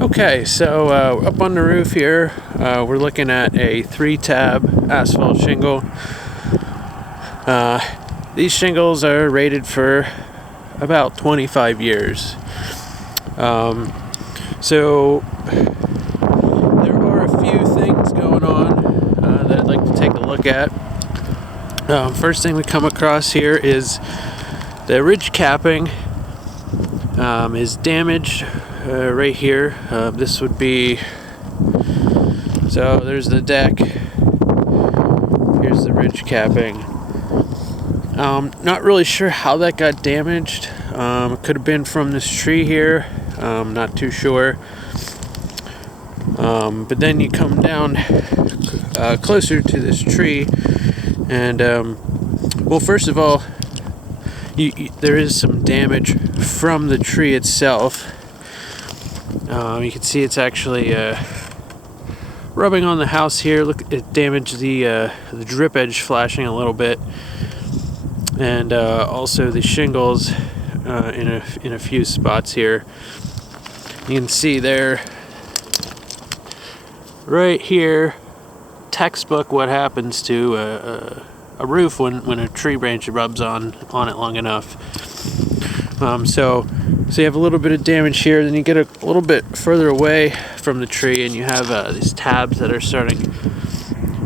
Okay, so up on the roof here, we're looking at a 3-tab asphalt shingle. These shingles are rated for about 25 years. So there are a few things going on that I'd like to take a look at. First thing we come across here is the ridge capping is damaged right here. This would be, so there's the deck, here's the ridge capping. Not really sure how that got damaged. It could have been from this tree here, not too sure. But then you come down closer to this tree and well, first of all, there is some damage from the tree itself. You can see it's actually rubbing on the house here. Look, it damaged the drip edge flashing a little bit, and also the shingles in a few spots here. You can see there, right here, textbook what happens to a roof when a tree branch rubs on it long enough. So you have a little bit of damage here, then you get a little bit further away from the tree and you have these tabs that are starting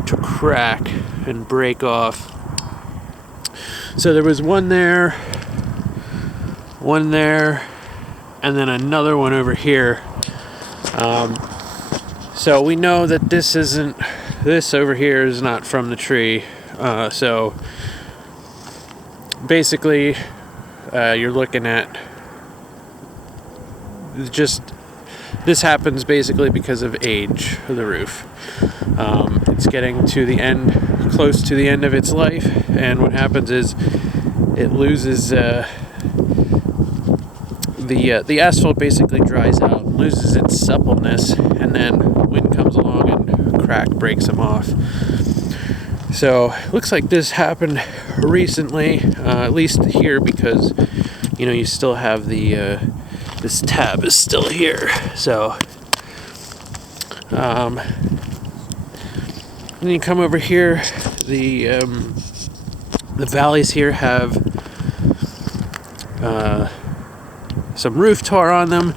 to crack and break off. So there was one there, and then another one over here. So we know that this over here is not from the tree. So basically you're looking at this happens basically because of age of the roof. It's getting to the end, close to the end of its life, and what happens is it loses the asphalt basically dries out, loses its suppleness, and then wind comes along and crack breaks them off. So looks like this happened recently, at least here, because you still have this tab is still here. So then you come over here, the valleys here have some roof tar on them.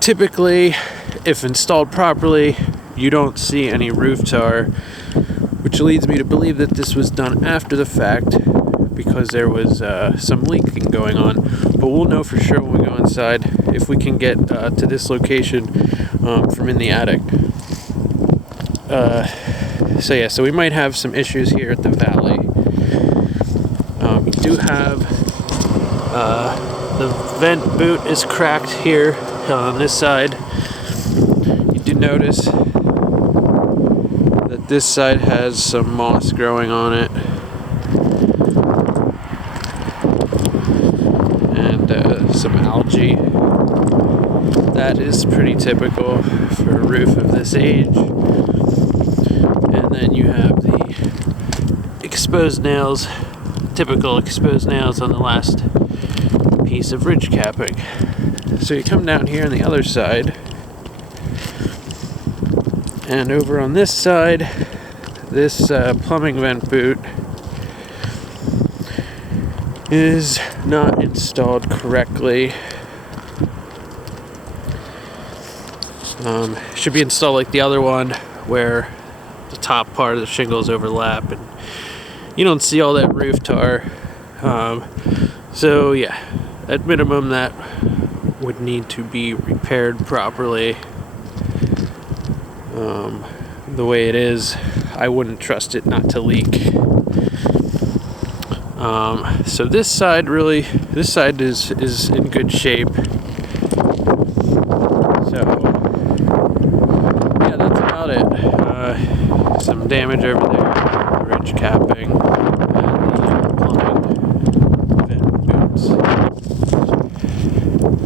Typically, if installed properly, you don't see any roof tar, which leads me to believe that this was done after the fact because there was some leaking going on. But we'll know for sure when we go inside if we can get to this location from in the attic. So we might have some issues here at the valley. We do have the vent boot is cracked here on this side. You do notice that this side has some moss growing on it, and some algae. That is pretty typical for a roof of this age. And then you have the exposed nails, typical exposed nails on the last piece of ridge capping. So you come down here on the other side, and over on this side, this plumbing vent boot is not installed correctly. Should be installed like the other one, where the top part of the shingles overlap and you don't see all that roof tar. So yeah, at minimum that would need to be repaired properly. The way it is, I wouldn't trust it not to leak. So this side is in good shape. So yeah, that's about it. Some damage over there, ridge capping.